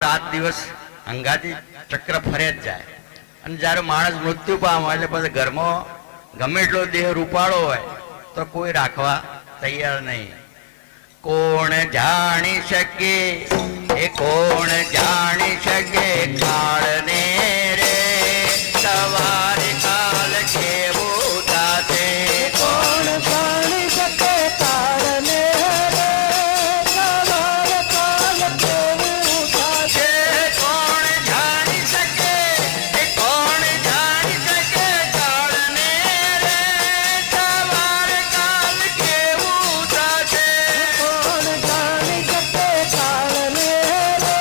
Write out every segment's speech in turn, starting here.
रात दिवस अंगाती चक्र फरे ज जाए અને જ્યારે માણસ મૃત્યુ પામે એટલે પછી ઘરમાં ગમે એટલો દેહ રૂપાળો હોય તો કોઈ રાખવા તૈયાર નહીં. કોણ જાણી શકે, એ કોણ જાણી શકે કાળને રે, સવારે કાલ કેવું થાશે. કોણ જાણી શકે કાળને રે, સવારે કાલ કેવું થાશે. કોણ જાણી શકે, એ કોણ જાણી શકે કાળને રે, સવારે કાલ કેવું થાશે. કોણ જાણી શકે કાળને રે,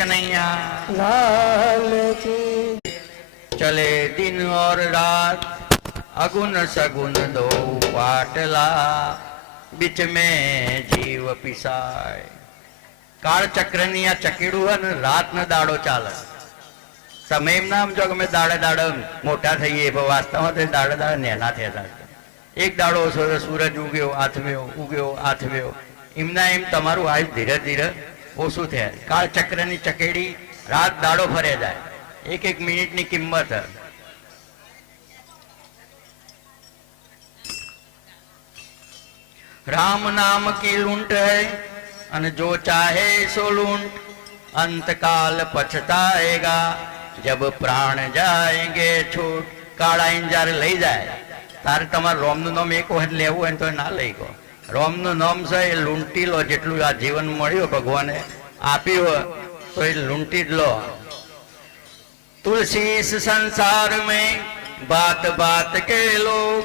कन्हैया लाल की चले दिन और रात अगुन सगुन दो पाटला बीच में जीव पिसाय કાળચક્રની આ ચકેડું હોય ને રાત ને દાડો ચાલે. તમે એમ ના સમજો કે અમે દાડે દાડે મોટા થઈએ પણ વાસ્તવમાં તો દાડે દાડે નેના થયા. એક દાડો સૂરજ ઉગ્યો આથમ્યો એમના એમ તમારું આયુષ ધીરે ધીરે ઓછું થયા. કાળચક્રની ચકેડી રાત દાડો ફરે જાય. એક એક મિનિટની કિંમત. राम नाम की लूंट है अन जो चाहे सो लूंट अंत काल पछताएगा जब प्राण जाएंगे छूट. काळा જ્યારે લઈ જાય તારે તમારે રોમનું નામ એક વખત લેવું હોય તો ના લઈ ગયો. રોમનું નામ છે એ લૂંટી લો. જેટલું આ જીવન મળ્યું ભગવાને આપ્યું તો એ લૂંટી જ લો. तुलसी इस संसार में बात बात के लोग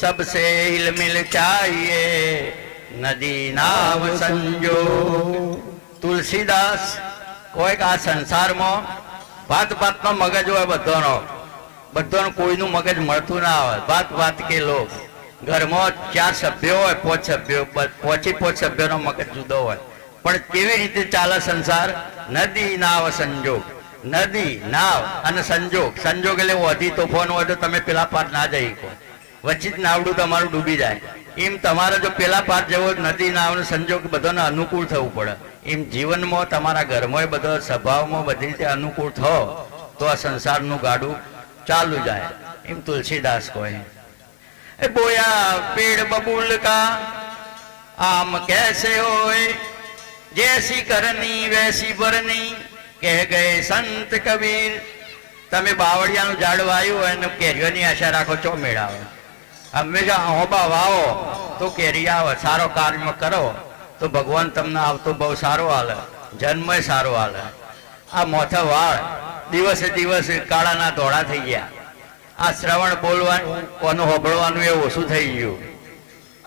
सबसे हिल मिल चाहिए नदी नाव संजो. તુલસીદાસ કોઈક આ સંસારમાં વાત વાતનો મગજ હોય બધાનો કોઈનું મગજ મળતું ના હોય. વાત વાત કે લોક ઘરમાં 4 સભ્યો હોય 5 સભ્યો 5 સભ્યોનો મગજ જુદો હોય પણ કેવી રીતે ચાલે સંસાર? નદી નાવ સંજોગ. નદી નાવ અને સંજોગ. સંજોગ એટલે વધી તોફાન હોય તો તમે પેલા પાર ના જઈ શકો. વચ્ચે જ નાવડું તમારું ડૂબી જાય. એમ તમારે જો પેલા પાર જવો નદી નાવ સંજોગ બધાને અનુકૂળ થવું પડે. એમ જીવનમાં તમારા ઘરમાં બધો સ્વભાવમાં બધી રીતે અનુકૂળ થો તો આ સંસારનું ગાડું ચાલુ જાય. એમ તુલસીદાસ કહે એ બોયા પેડ બબૂલ કા આમ કેસે હોય જૈસી કરની વૈસી ભરની કહે ગયે સંત કબીર. તમે બાવળિયાનું ઝાડ વાયું હોય ને કેરીઓની આશા રાખો ચો મેળાવે. હંમેશા હોબા વાવો તો કેરી આવે. સારો કાર્ય કરો તો ભગવાન તમને આવતો બહુ સારો હાલે, જન્મય સારો હાલે. આ મોથા વાળ દિવસે દિવસે કાળાના ધોળા થઈ ગયા. આ શ્રવણ બોલવાનું કોનું હોબળવાનું એ ઓછું થઈ ગયું.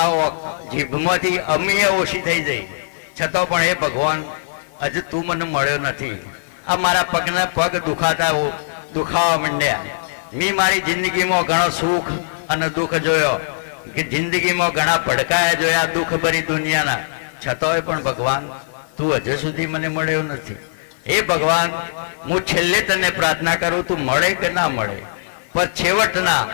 આ જીભમાંથી અમીએ ઓછી થઈ જઈ છતાં પણ એ ભગવાન હજુ તું મને મળ્યો નથી. આ મારા પગના પગ દુખાવા માંડ્યા. મેં મારી જિંદગીમાં ઘણો સુખ અને દુઃખ જોયો કે જિંદગીમાં ઘણા પડકાયા જોયા દુઃખ ભરી દુનિયાના. છતાંય પણ ભગવાન તું હજુ સુધી મને મળ્યો નથી. એ ભગવાન હું છેલ્લે તને પ્રાર્થના કરું તું મળે કે ના મળે પણ છેવટના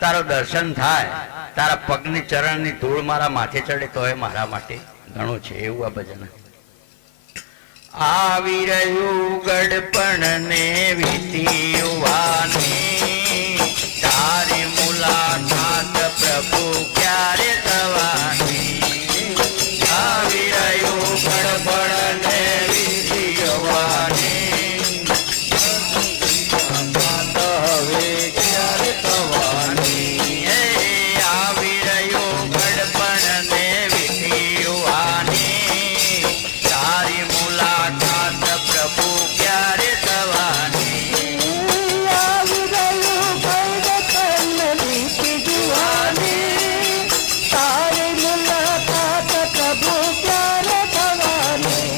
તારો દર્શન થાય, તારા પગની ચરણની ધૂળ મારા માથે ચડે તો એ મારા માટે ઘણું છે. એવું આ ભજન. આવી રહ્યું ગડપણ ને વીતી યુવાની તારી મુલાકાત પ્રભુ ક્યારે થવાની. આવી રહ્યું ગડપણ ને વીતી યુવાની હવે ક્યારે થવાની. આવી રહ્યું ગડપણ ને વીતી યુવાની તારી મુલાકાત પ્રભુ ક્યારે થવાની. આવી ગયું ગડપણ વીતી જુવાની તારી મુલાકાત પ્રભુ ક્યારે થવાની.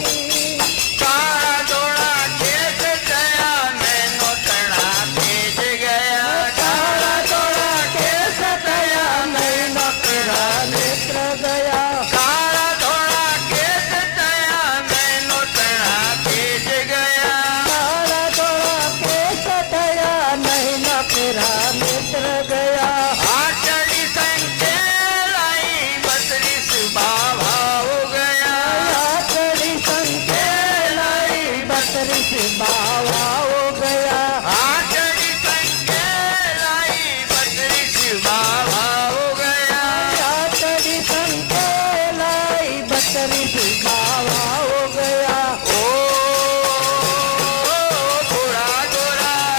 કાળા ધોળા ખેત ગયા નૈનો તણા તેજ ગયા. કાળા ધોળા કેસ થયા નયન તેરા નેત્ર ગયા. કાળા ધોળા ખેત ગયા નૈનો તણા તેજ ગયા. કાળા ધોળા કેસ થયા નયન તેરા નેત્ર ગયા. આચડી સંકેલાઈ 32 બાવાઓ ગયા. આચડી સંકેલાઈ 32 બાવાઓ ગયા. આચડી સંકેલાઈ 32 બાવાઓ ગયા. આચડી સંકેલાઈ 32 બાવાઓ ગયા. ઓ ઘોડા ઘોડા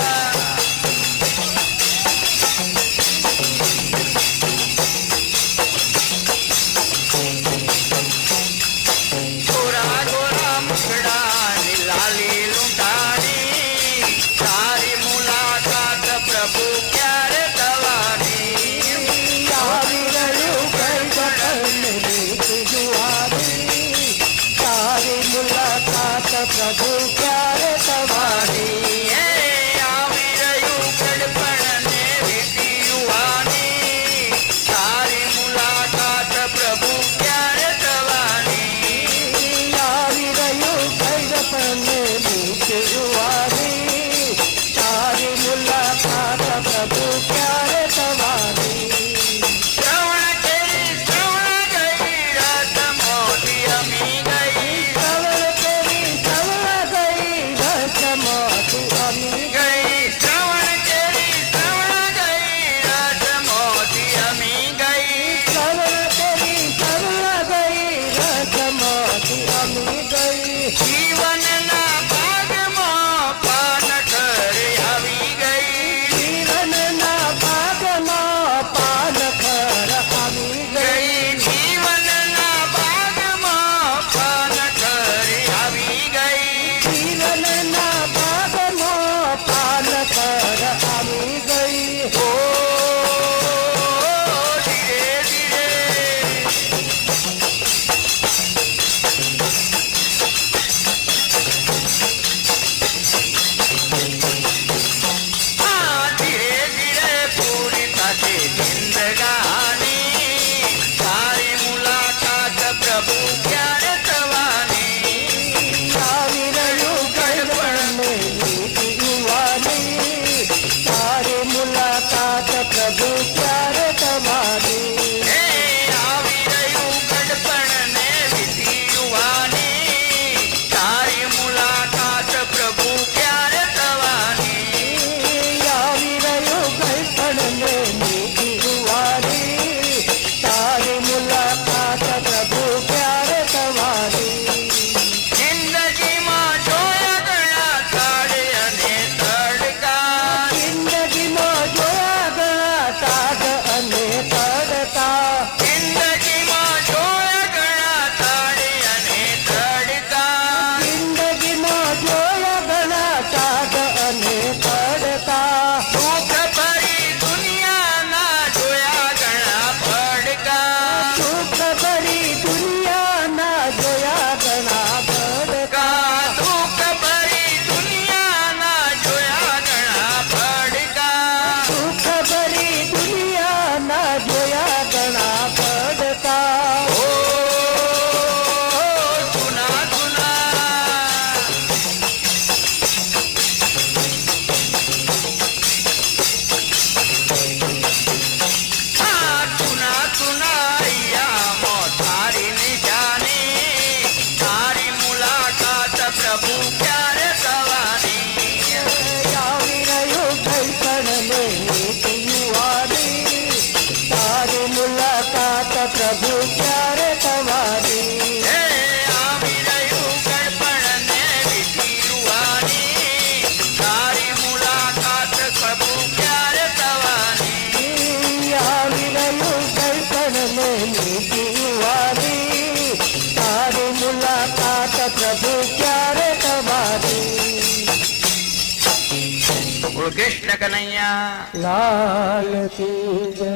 પ્રભુ ક્યારે થવાની શ્રવણ કરી શ્રવણ ગઈ રથ મોતી અમી ગઈ શ્રવણ કરી શ્રવણ ગઈ રસમાંથી અમી ગઈ શ્રવણ કરી શ્રવણ ગઈ રથ મોતી અમી ગઈ શ્રવણ કરી શ્રવણ ગઈ રસમાંથી અમી ગઈ જીવનના ભાગમાં પાન કરી આવી ગઈ જીવનના ભાગમાં પાનખર આવી ગઈ ગઈ જીવનના ભાગમાં પાન કરી આવી ગઈ જીવનના ભાગમાં પાનખર આવી ગઈ ઓ ધીરે ધીરે આ ધીરે ધીરે પૂરી થશે જિંદગાની તારી મુલાકાત પ્રભુ ક્યારે થવાની આવી રહ્યું ગણપણને લીધી યુવાની તારી મુલાકાત પ્રભુ ક્યારે થવાની હે આવી રહ્યું ગડપણને વિધિ યુવાની તારી મુલાકાત પ્રભુ ક્યારે થવાની આવી રહ્યું ગણપણને લીધી યુવાની તારી મુલાકાત પ્રભુ ક્યારે થવાની જિંદગીમાં જોયા ઘણા તાળે અને તડકા જિંદગીમાં જોયા ઘણા તાગ અને તડકા જિંદગીમાં જોયા ઘણા તાળે અને તડકા જિંદગીમાં જોયા ઘણા તાગ અને તડકા સુખ ભરી દુનિયાના જોયા ઘણા પડકા સુખ ભરી દુનિયાના જોયા ઘણા તડકા સુખ ભરી દુનિયાના જોયા ઘણા પડકા સુખ ભરી દુનિયાના જોયા ઘણા તડકા ઓ સુના સુના આ સુના સુનાઈયામાં તારી નિશાની તારી મુલાકાત પ્રભુ ક્યારે થવાની આવી રહ્યું ગઈપણને નીતિ યુવાની તારી મુલાકાત પ્રભુ ક્યારે થવાની હે આવી રહ્યું ગડપણને વિધિ યુવાની તારી મુલાકાત પ્રભુ ક્યારે થવાની આવી રહ્યું ગઈપણને નીતિ યુવાની તારી મુલાકાત પ્રભુ ક્યારે થવાની બોલો કૃષ્ણ કનૈયા લાલ કી જય